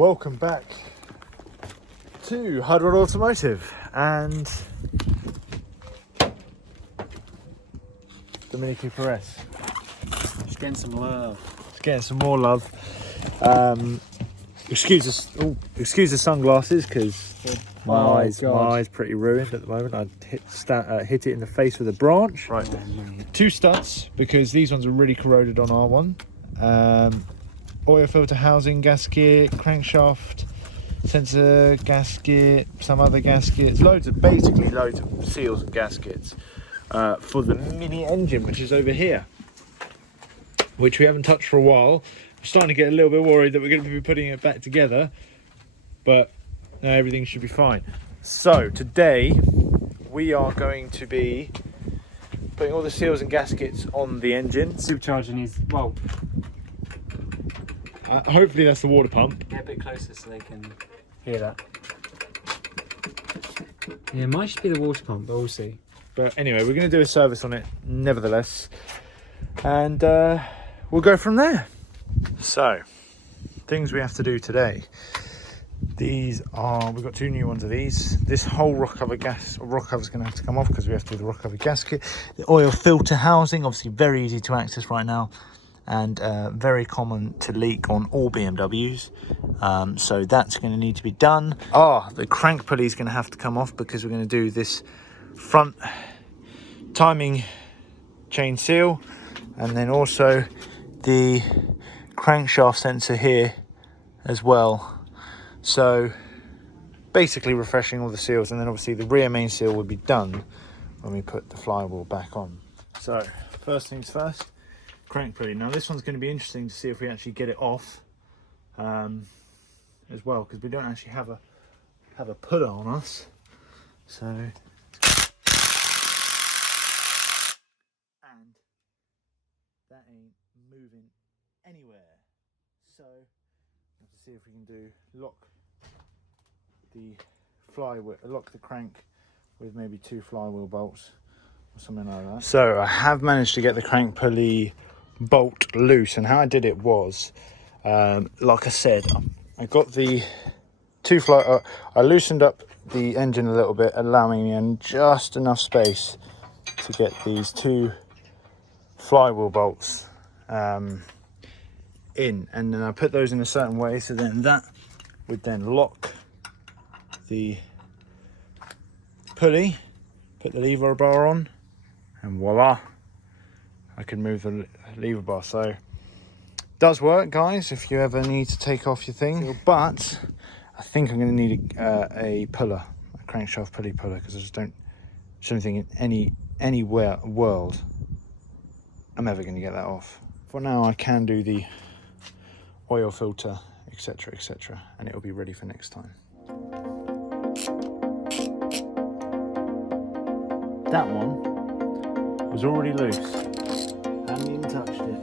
Welcome back to HudRod Automotive and the Mini Cooper S. Just getting some love. It's getting some more love. Excuse the sunglasses because my eyes pretty ruined at the moment. I hit it in the face with a branch. Right, two studs because these ones are really corroded on R1. Oil filter housing gasket, crankshaft sensor gasket, some other gaskets, basically loads of seals and gaskets for the mini engine, which is over here, which we haven't touched for a while. I'm starting to get a little bit worried that we're going to be putting it back together, but everything should be fine. So today we are going to be putting all the seals and gaskets on the engine. Supercharging is, well, hopefully that's the water pump. get a bit closer so they can hear that. Yeah, it might just be the water pump, but we'll see. But anyway, we're going to do a service on it nevertheless, and we'll go from there. So, things we have to do today. We've got two new ones of these. This whole rock cover is going to have to come off because we have to do the rock cover gasket. The oil filter housing, obviously very easy to access right now, and very common to leak on all BMWs. So that's going to need to be done. The crank pulley is going to have to come off because we're going to do this front timing chain seal, and then also the crankshaft sensor here as well. So basically refreshing all the seals, and then obviously the rear main seal will be done when we put the flywheel back on. So first things first, crank pulley. Now this one's going to be interesting to see if we actually get it off as well, because we don't actually have a puller on us. So, and that ain't moving anywhere. So we have to see if we can lock the crank with maybe 2 flywheel bolts or something like that. So I have managed to get the crank pulley bolt loose, and how I did it was, like I said, I got the I loosened up the engine a little bit, allowing me in just enough space to get these 2 flywheel bolts in, and then I put those in a certain way so then that would then lock the pulley, put the lever bar on, and voila, I can move the lever bar. So does work, guys, if you ever need to take off your thing. But I think I'm going to need a puller, a crankshaft pulley puller, because I just don't think in any world I'm ever going to get that off. For now I can do the oil filter, etc, and it'll be ready for next time. That one was already loose, hadn't even touched it.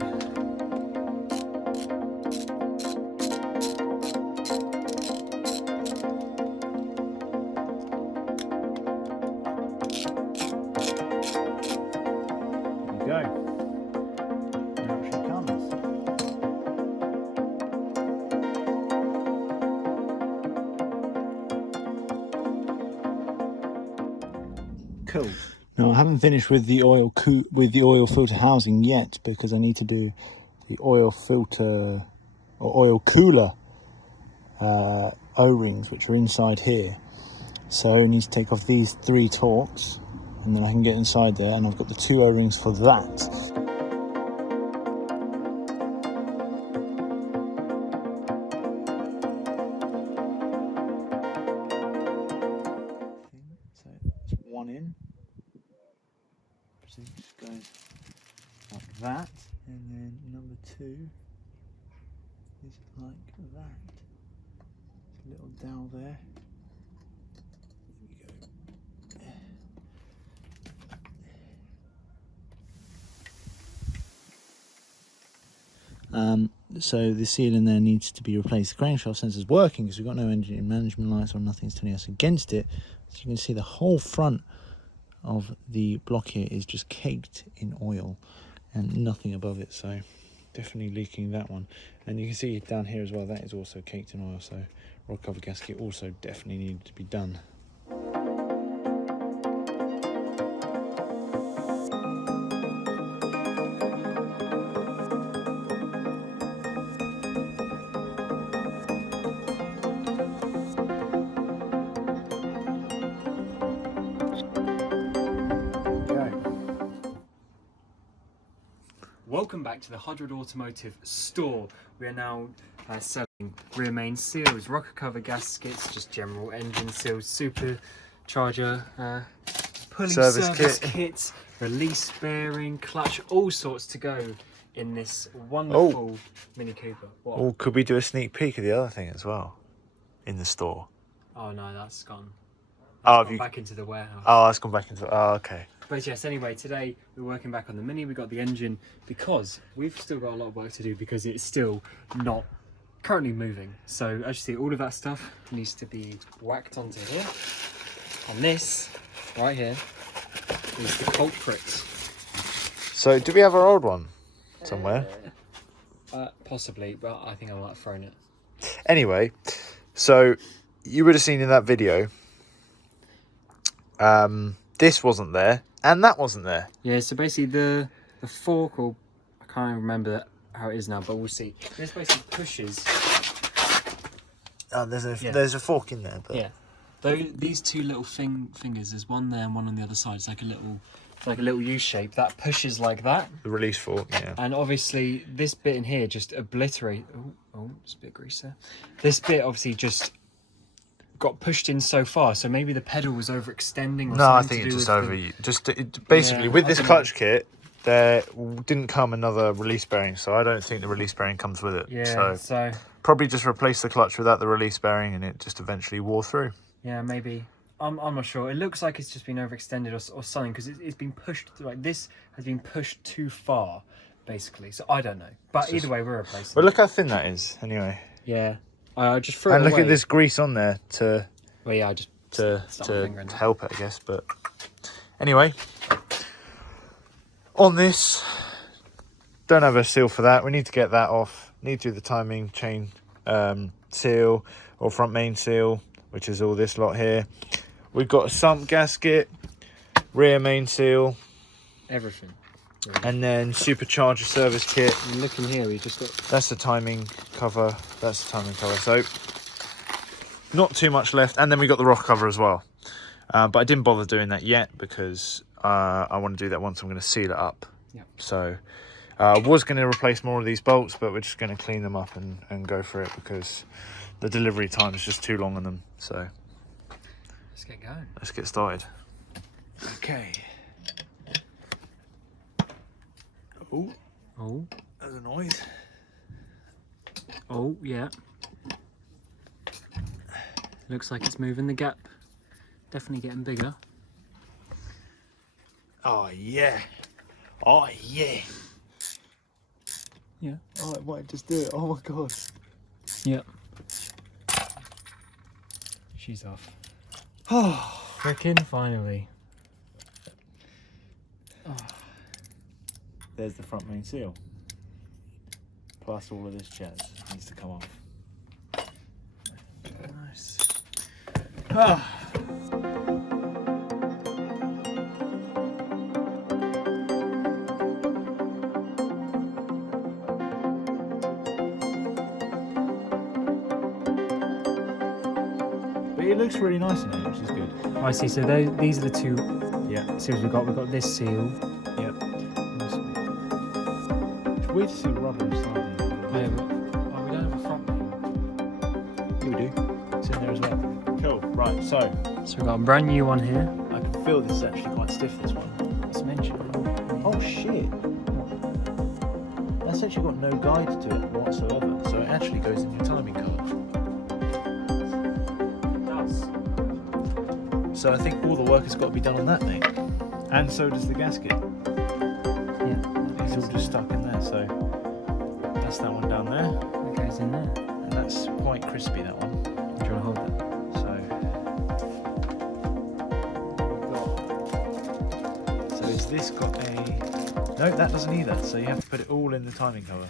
There we go. Now she comes. Cool. Now I haven't finished with the oil filter housing yet, because I need to do the oil filter or oil cooler O-rings, which are inside here. So I need to take off these 3 Torx, and then I can get inside there, and I've got the 2 O-rings for that. So it's 1 in. So it just goes like that, and then number 2 is like that. A little dowel there. So the seal in there needs to be replaced. The crankshaft sensor is working because we've got no engine management lights or nothing's telling us against it. So you can see the whole front of the block here is just caked in oil and nothing above it. So definitely leaking that one. And you can see down here as well, that is also caked in oil, so rod cover gasket also definitely needed to be done. Welcome back to the HudRod Automotive store. We are now selling rear main seals, rocker cover gaskets, just general engine seals, supercharger, pulley service kit, release bearing, clutch, all sorts to go in this wonderful Mini Cooper. What? Oh, could we do a sneak peek of the other thing as well in the store? Oh no, that's gone. Oh, Gone back into the warehouse. Oh, that's gone back into. Oh, okay. But yes, anyway, today we're working back on the Mini. We got the engine because we've still got a lot of work to do because it's still not currently moving. So as you see, all of that stuff needs to be whacked onto here. And this right here is the culprit. So, do we have our old one somewhere? Possibly, but I think I might have thrown it. Anyway, so you would have seen in that video, this wasn't there and that wasn't there. Yeah, so basically the fork, or I can't even remember how it is now, but we'll see. This basically pushes. Oh, there's a fork in there, but yeah. These two little fingers, there's one there and one on the other side. It's like a little U shape that pushes like that. The release fork, yeah. And obviously this bit in here just obliterate. Oh, it's a bit grease there. This bit obviously just got pushed in so far, so maybe the pedal was overextending. Or no, I think it's just basically with this clutch kit, there didn't come another release bearing, so I don't think the release bearing comes with it. Yeah, so probably just replace the clutch without the release bearing, and it just eventually wore through. Yeah, maybe. I'm not sure. It looks like it's just been overextended or something, because it's been pushed, like this has been pushed too far, basically. So I don't know. But either way, we're replacing. But look how thin that is, anyway. Yeah. I just threw it away. And look at this grease on there to help it, I guess. But anyway, on this, don't have a seal for that. We need to get that off. Need to do the timing chain seal or front main seal, which is all this lot here. We've got a sump gasket, rear main seal, everything. And then supercharger service kit. And look in here, we just got... That's the timing cover. That's the timing cover. So not too much left. And then we got the rock cover as well. But I didn't bother doing that yet because I want to do that once I'm going to seal it up. Yeah. So I was going to replace more of these bolts, but we're just going to clean them up and go for it because the delivery time is just too long on them. So let's get going. Let's get started. Okay. Oh, there's a noise. Oh, yeah. Looks like it's moving. The gap definitely getting bigger. Oh, yeah. Oh, yeah. Yeah. Oh, it might just do it. Oh, my God. Yep. She's off. Oh, frickin' finally. Oh. There's the front main seal. Plus all of this jazz needs to come off. Nice. Ah. But it looks really nice in here, which is good. I see. So these are the two seals we've got. We've got this seal. Yep. It's weird to see rubber inside. Yeah, but we don't have a front main. Yeah, we do. It's in there as well. Cool. Right. So we've got a brand new one here. I can feel this is actually quite stiff. This one. It's mentioned. Oh shit. That's actually got no guide to it whatsoever. So it actually goes in your timing cover. So I think all the work has got to be done on that, mate. And so does the gasket. Yeah. It's all just stuck in there, so that's that one down there. That goes in there. And that's quite crispy, that one. I'm trying to hold that. So has this got a... No, that doesn't either. So you have to put it all in the timing cover.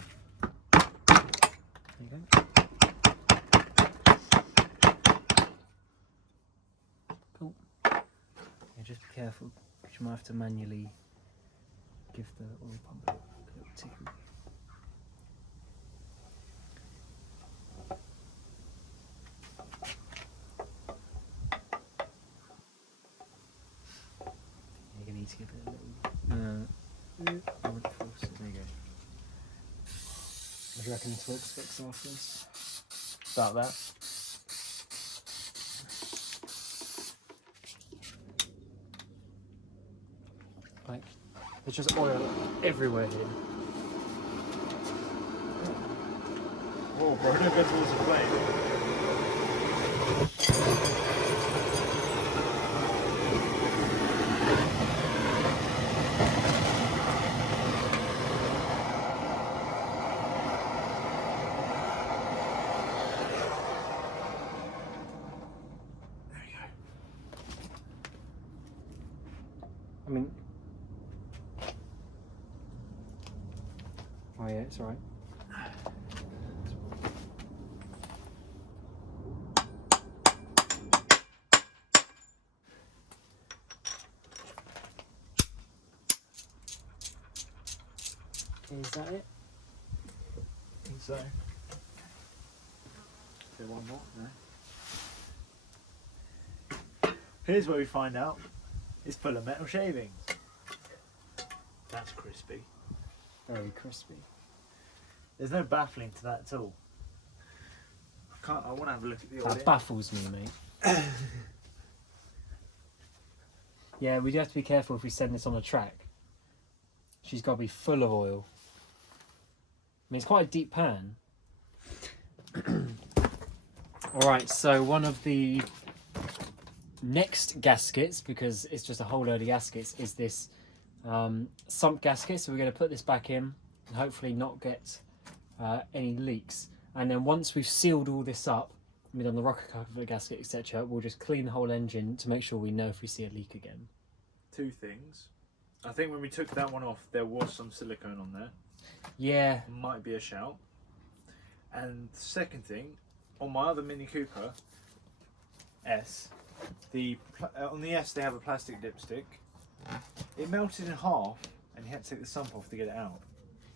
just be careful, because you might have to manually give the oil pump a little tickle. You're going to need to give it a little I wouldn't force it. There you go. What do you reckon the torque specs are for this? About that. Like, there's just oil everywhere here. Oh, bro, don't go towards the flame. I mean, oh yeah, it's alright. Is that it? I think so. Is there one more? No. Here's where we find out it's full of metal shavings. That's crispy. Very crispy. There's no baffling to that at all. I want to have a look at the oil. That baffles me, mate. Yeah, we do have to be careful if we send this on a track. She's got to be full of oil. I mean, it's quite a deep pan. Alright, so one of the next gaskets, because it's just a whole load of gaskets, is this sump gasket. So we're going to put this back in and hopefully not get any leaks. And then once we've sealed all this up, I mean, on the rocker cover gasket, etc., we'll just clean the whole engine to make sure we know if we see a leak again. Two things. I think when we took that one off, there was some silicone on there. Yeah. Might be a shout. And the second thing, on my other Mini Cooper S, on the S they have a plastic dipstick. It melted in half, and you had to take the sump off to get it out.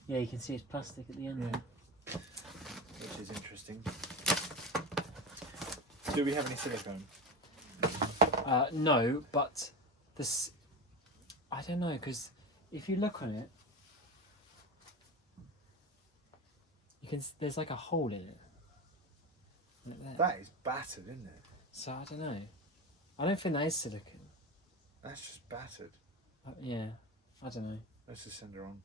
Yeah, you can see it's plastic at the end there. Which is interesting. Do we have any silicone? No, but this, I don't know, because if you look on it, you can. There's like a hole in it. Like there. That is battered, isn't it? So I don't know. I don't think that is silicone. That's just battered. Yeah, I don't know. Let's just send her on.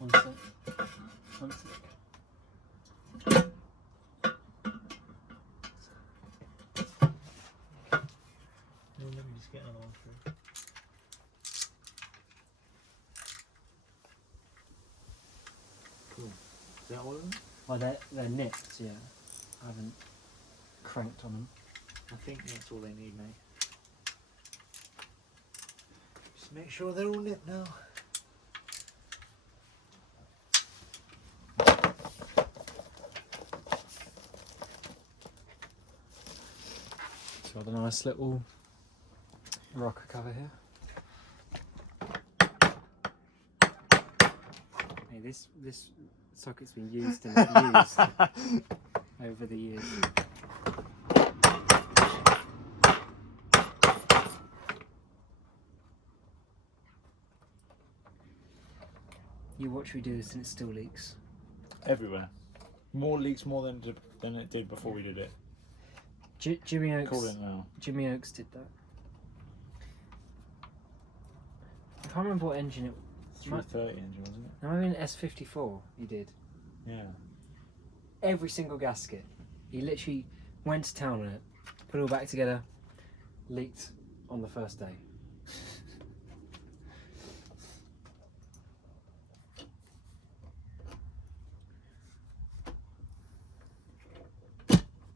One sec. One sec. Let me just get another one through. Cool. Is that all of them? Well, they're nipped, yeah. I haven't cranked on them. I think that's all they need, mate. Just make sure they're all nipped now. So the nice little rocker cover here. Hey, this socket's been used and abused over the years. You watch me do this and it still leaks. Everywhere. More leaks more than it did before we did it. Jimmy Oaks. Call it now. Jimmy Oaks did that. I can't remember what engine it was. 330 engine, wasn't it? No, maybe an S54 he did. Yeah. Every single gasket. He literally went to town on it, put it all back together, leaked on the first day.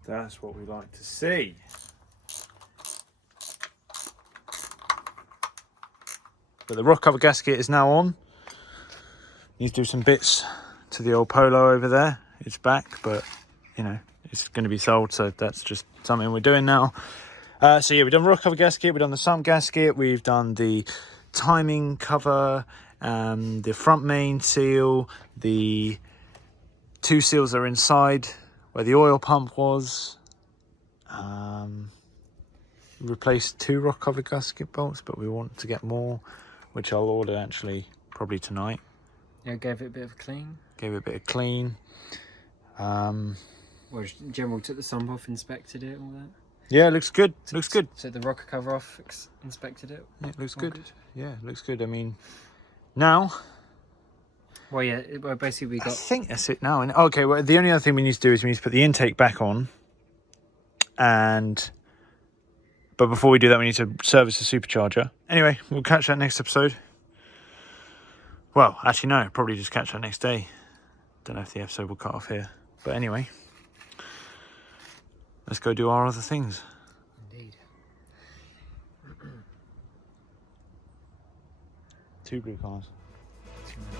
That's what we like to see. But the rock cover gasket is now on. Need to do some bits to the old Polo over there. It's back, but you know, it's going to be sold, so that's just something we're doing now. So yeah, we've done rock cover gasket, we've done the sump gasket, we've done the timing cover, the front main seal, the 2 seals that are inside where the oil pump was. Replaced 2 rock cover gasket bolts, but we want to get more, which I'll order actually probably tonight. Yeah, gave it a bit of a clean. Gave it a bit of clean. Well, General took the sump off, inspected it, all that. Yeah, it looks good. Looks good. Took the rocker cover off, inspected it. Yeah, it looks All good. Yeah, it looks good. I mean, now. Well, yeah. Well, basically, we got. I think that's it now. And okay, well, the only other thing we need to do is we need to put the intake back on, but before we do that, we need to service the supercharger. Anyway, we'll catch that next episode. Well, actually, no, probably just catch that next day. Don't know if the episode will cut off here, but anyway, let's go do our other things. Indeed. 2 blue cars. Too many.